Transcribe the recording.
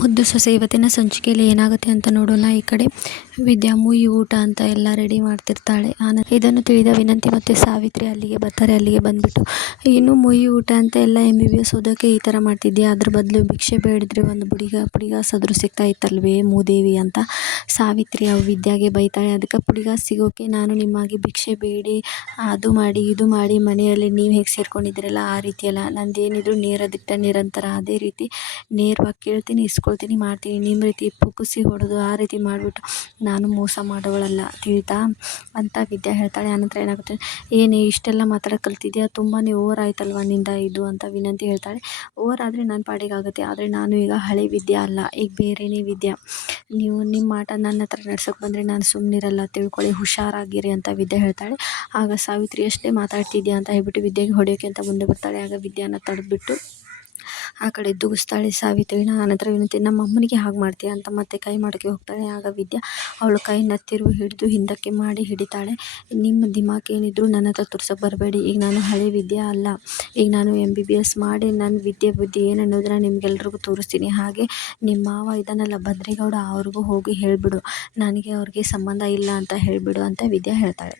ಮುದ್ದು ಸೊಸೆ ಇವತ್ತಿನ ಸಂಚಿಕೆಯಲ್ಲಿ ಏನಾಗುತ್ತೆ ಅಂತ ನೋಡೋಣ. ಈ ಕಡೆ ವಿದ್ಯಾ ಮುಯಿ ಊಟ ಅಂತ ಎಲ್ಲ ರೆಡಿ ಮಾಡ್ತಿರ್ತಾಳೆ. ಇದನ್ನು ತಿಳಿದ ವಿನಂತಿ ಮತ್ತು ಸಾವಿತ್ರಿ ಅಲ್ಲಿಗೆ ಬರ್ತಾರೆ. ಅಲ್ಲಿಗೆ ಬಂದ್ಬಿಟ್ಟು ಇನ್ನು ಮುಯಿ ಊಟ ಅಂತ ಎಲ್ಲ MBBS ಓದೋಕ್ಕೆ ಈ ಥರ ಮಾಡ್ತಿದ್ಯಾ, ಅದ್ರ ಬದಲು ಭಿಕ್ಷೆ ಬೇಡಿದ್ರೆ ಒಂದು ಪುಡಿಗಾಸಾದರೂ ಸಿಗ್ತಾ ಇತ್ತಲ್ವೇ ಮೂದೇವಿ ಅಂತ ಸಾವಿತ್ರಿ ವಿದ್ಯಾಗೆ ಬೈತಾಳೆ. ಅದಕ್ಕೆ ಪುಡಿಗಾಸು ಸಿಗೋಕ್ಕೆ ನಾನು ನಿಮ್ಮಾಗಿ ಭಿಕ್ಷೆ ಬೇಡಿ ಅದು ಮಾಡಿ ಇದು ಮಾಡಿ ಮನೆಯಲ್ಲಿ ನೀವು ಹೇಗೆ ಸೇರ್ಕೊಂಡಿದ್ದೀರಲ್ಲ ಆ ರೀತಿಯಲ್ಲ, ನಂದೇನಿದ್ರು ನೇರ ದಿಟ್ಟ ನಿರಂತರ, ಅದೇ ರೀತಿ ನೇರವಾಗಿ ಕೇಳ್ತೀನಿ ಇಸ್ಕೊಳ್ತೀನಿ ಮಾಡ್ತೀನಿ. ನಿಮ್ಮ ರೀತಿ ಪುಕ್ಕುಸಿ ಹೊಡೆದು ಆ ರೀತಿ ಮಾಡಿಬಿಟ್ಟು ನಾನು ಮೋಸ ಮಾಡೋವಳಲ್ಲ ತಿಳಿತಾ ಅಂತ ವಿದ್ಯಾ ಹೇಳ್ತಾಳೆ. ಆನಂತರ ಏನಾಗುತ್ತೆ, ಏನೇ ಇಷ್ಟೆಲ್ಲ ಮಾತಾಡೋಕೆ ಕಲ್ತಿದ್ಯಾ, ತುಂಬಾ ಓವರ್ ಆಯ್ತಲ್ವ ನಿಂದ ಇದು ಅಂತ ವಿನಂತಿ ಹೇಳ್ತಾಳೆ. ಓವರ್ ಆದರೆ ನನ್ನ ಪಾಡಿಗೆ ಆಗುತ್ತೆ, ಆದರೆ ನಾನು ಈಗ ಹಳೆ ವಿದ್ಯಾ ಅಲ್ಲ, ಈಗ ಬೇರೆಯೇ ವಿದ್ಯಾ. ನೀವು ನಿಮ್ಮ ಆಟ ನನ್ನ ಹತ್ರ ನಡ್ಸೋಕೆ ಬಂದರೆ ನಾನು ಸುಮ್ಮನಿರಲ್ಲ ತಿಳ್ಕೊಳ್ಳಿ, ಹುಷಾರಾಗಿರಿ ಅಂತ ವಿದ್ಯಾ ಹೇಳ್ತಾಳೆ. ಆಗ ಸಾವಿತ್ರಿ ಅಷ್ಟೇ ಮಾತಾಡ್ತಿದ್ಯಾ ಅಂತ ಹೇಳ್ಬಿಟ್ಟು ವಿದ್ಯೆಗೆ ಹೊಡೆಯೋಕ್ಕೆ ಅಂತ ಮುಂದೆ ಬರ್ತಾಳೆ. ಆಗ ವಿದ್ಯಾನ ತಡೆದ್ಬಿಟ್ಟು ಆ ಕಡೆ ದೂಗಿಸ್ತಾಳೆ ಸಾವಿತ್ರಿನ. ಆನಂತರ ವಿನಂತಿ, ನಮ್ಮ ಅಮ್ಮನಿಗೆ ಹಾಗೆ ಮಾಡ್ತೀಯ ಅಂತ ಮತ್ತೆ ಕೈ ಮಾಡೋಕ್ಕೆ ಹೋಗ್ತಾಳೆ. ಆಗ ವಿದ್ಯಾ ಅವಳು ಕೈನ ಹಿಡಿದು ಹಿಂದಕ್ಕೆ ಮಾಡಿ ಹಿಡಿತಾಳೆ. ನಿಮ್ಮ ದಿಮಾಕ್ ಏನಿದ್ರು ನನ್ನ ಹತ್ರ ತೋರ್ಸೋಕೆ ಬರಬೇಡಿ, ಈಗ ನಾನು ಹಳೆ ವಿದ್ಯಾ ಅಲ್ಲ, ಈಗ ನಾನು MBBS ಮಾಡಿ ನನ್ನ ವಿದ್ಯೆ ಬುದ್ಧಿ ಏನನ್ನೋದನ್ನ ನಿಮ್ಗೆಲ್ರಿಗೂ ತೋರಿಸ್ತೀನಿ. ಹಾಗೆ ನಿಮ್ಮ ಮಾವ ಇದನ್ನೆಲ್ಲ ಭದ್ರೇಗೌಡ ಅವ್ರಿಗೂ ಹೋಗಿ ಹೇಳಿಬಿಡು, ನನಗೆ ಅವ್ರಿಗೆ ಸಂಬಂಧ ಇಲ್ಲ ಅಂತ ಹೇಳಿಬಿಡು ಅಂತ ವಿದ್ಯಾ ಹೇಳ್ತಾಳೆ.